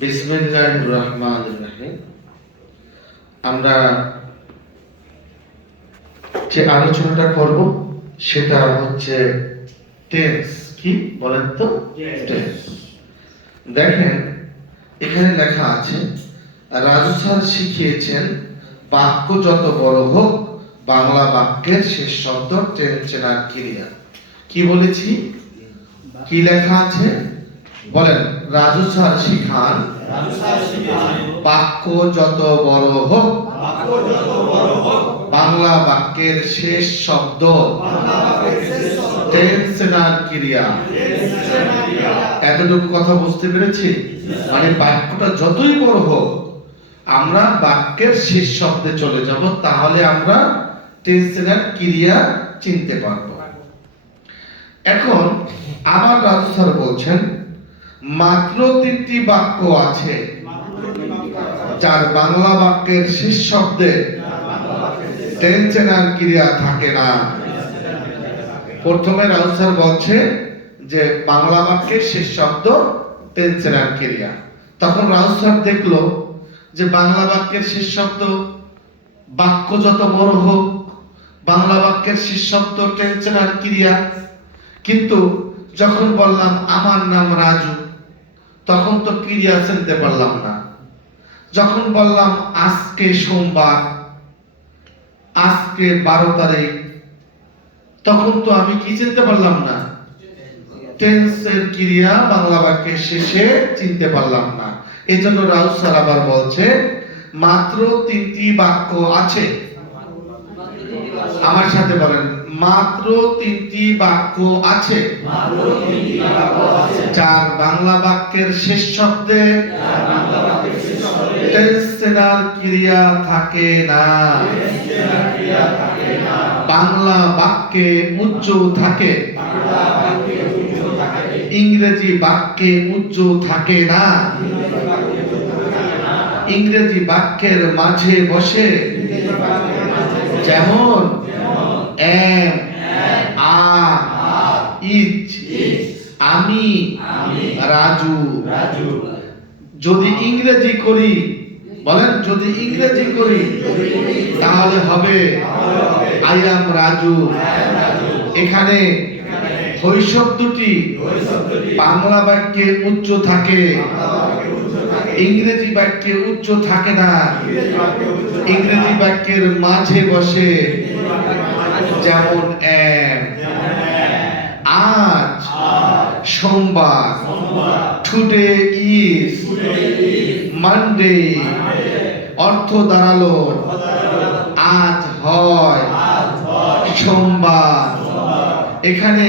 বিসমিল্লাহির রহমানির রহিম। আমরা যে আলোচনাটা করব সেটা হচ্ছে টেন্স। কি বলেন তো? টেন্স। দেখেন এখানে লেখা আছে, রাজু স্যার শিখিয়েছেন বাক্য যত বড় হোক বাংলা বাক্যের শেষ শব্দ টেন্স চেনার ক্রিয়া। কি বলেছি? কি লেখা আছে বলেন? রাজু স্যার শিখান বাক্য যত বড় হোক বাংলা বাক্যের শেষ শব্দ টেন্স চেনার ক্রিয়া। এতটুকু কথা বুঝতে পেরেছি? মানে বাক্যটা যতই বড় হোক আমরা বাক্যের শেষ শব্দে চলে যাব, তাহলে আমরা টেন্স চেনার ক্রিয়া চিনতে পারবো। এখন আবার রাজু স্যার বলছেন মাত্র 3টি বাক্য আছে যার বাংলা বাক্যের শেষ শব্দে টেন্স চেনার ক্রিয়া থাকে না। প্রথমে রাজু স্যার বলছে যে বাংলা বাক্যের শেষ শব্দ টেন্স চেনার ক্রিয়া। তখন রাজু স্যার দেখলো যে বাংলা বাক্যের শেষ শব্দ বাক্য যত বড় হোক বাংলা বাক্যের শেষ শব্দ টেন্স চেনার ক্রিয়া, কিন্তু যখন বললাম আমার নাম রাজু তখন তো ক্রিয়া চিনতে পারলাম না। যখন বললাম আজকে সোমবার, আজকে 12 তারিখ, তখন তো আমি কি চিনতে পারলাম না? টেন্সের ক্রিয়া বাংলা বাক্যের শেষে চিনতে পারলাম না। এজন্য রাজু স্যার আবার বলছে মাত্র 3টি বাক্য আছে। আমার সাথে বলেন, মাত্র 3টি বাক্য আছে যার বাংলা বাক্যের শেষ শব্দে টেন্স চেনার ক্রিয়া থাকে না। বাংলা বাক্যে উজ্জ্বল থাকে, ইংরেজি বাক্যে উজ্জ্বল থাকে না। ইংরেজি বাক্যের মাঝে বসে যেমন এম, আ, ইচ, আমি, রাজু। যদি ইংরেজি করি, বলেন যদি ইংরেজি করি তাহলে হবে আই অ্যাম রাজু। এখানে হই শব্দটি বাংলা বাক্যে উচ্চ থাকে, ইংরেজি বাক্যে উচ্চ থাকে না। ইংরেজি বাক্যের মাঝে বসে যেমন এম, আজ, সোমবার, টুডে ইজ, মানডে। অর্থ দাঁড়ালো আজ হয়, সোমবার। এখানে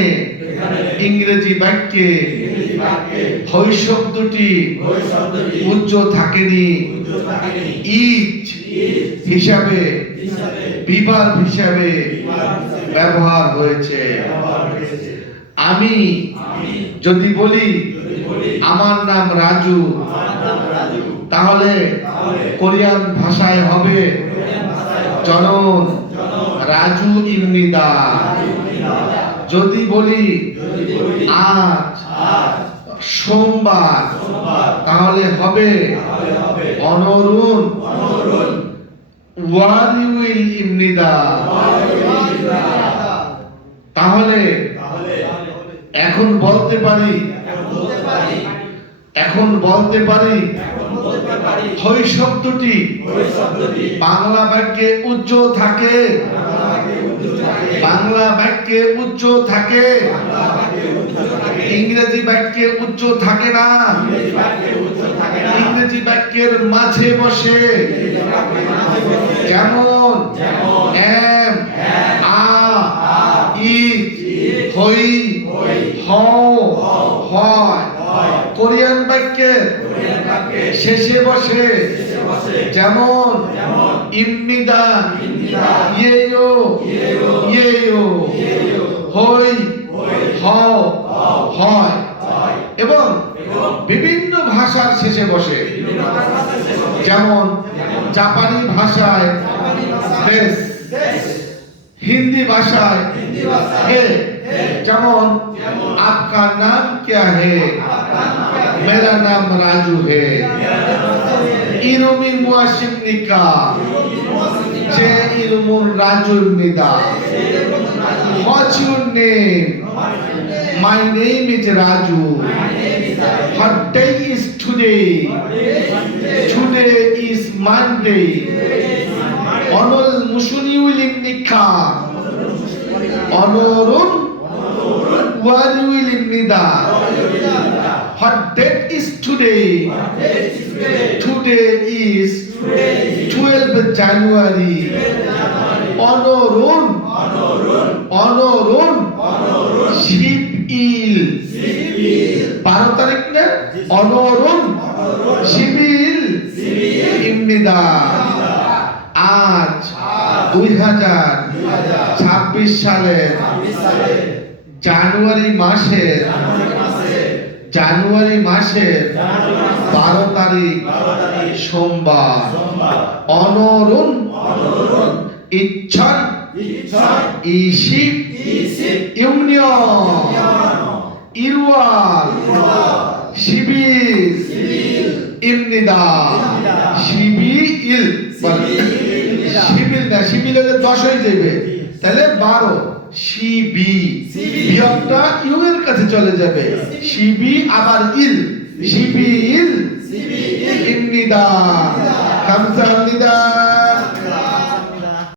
ইংরেজি বাক্যে হই শব্দটি উজ্জ্বল থাকেনি, ইজ হিসাবে বিভাগ হিসাবে ব্যবহার হয়েছে। আমি যদি বলি আমার নাম রাজু তাহলে কোরিয়ান ভাষায় হবে জনন রাজু ইমনিদা। যদি বলি আজ সোমবার তাহলে হবে অনরুন ওয়ারিউইল ইমনিদা। তাহলে এখন বলতে পারি হই শব্দটি বাংলা বাক্যে উজ্জ্বল থাকে, বাংলা বাক্যে উজ্জ্বল থাকে, ইংরেজি বাক্যে উজ্জ্বল থাকে না। ইংরেজি বাক্যের মাঝে বসে যেমন এম, আ, ইজ, হই, হও, হয়। কোরিয়ান বাক্যের শেষে বসে যেমন ইমনিদা, ইয়েয়ো, ইয়েয়ো, হই, হও, হয়। এবং বিভিন্ন ভাষার শেষে বসে যেমন জাপানি ভাষায় দেশ, हिंदी भाषाয় है, যেমন आपका नाम क्या है, मेरा नाम राजू है। ইরুমি মুয়াশিম নিকা যে ইরুমুর রাজুর Nida What's your name? My name is Raju. What day is today? Today is Monday. Onol Mushuniulim Nika. Onorun Wariulim Nida. What date is today? Today is 12th January. Onorun Shiva ইল 12 তারিখ না অনরুন শিবিল ইমনিদা আজ 2026 সালের জানুয়ারি মাসের 12 তারিখ সোমবার অনরুন ইচ্ছন ইশিব ইউনিয়ন ইরওয়াল শিবিল ইমনিদা শিবিল শিবিল না শিবিল হলে 10 হয়ে যাবে তাহলে 12 শিবি বিয়োগটা ইউ এর কাছে চলে যাবে শিবি আবার ইল শিবিল ইমনিদা খামসা নিদা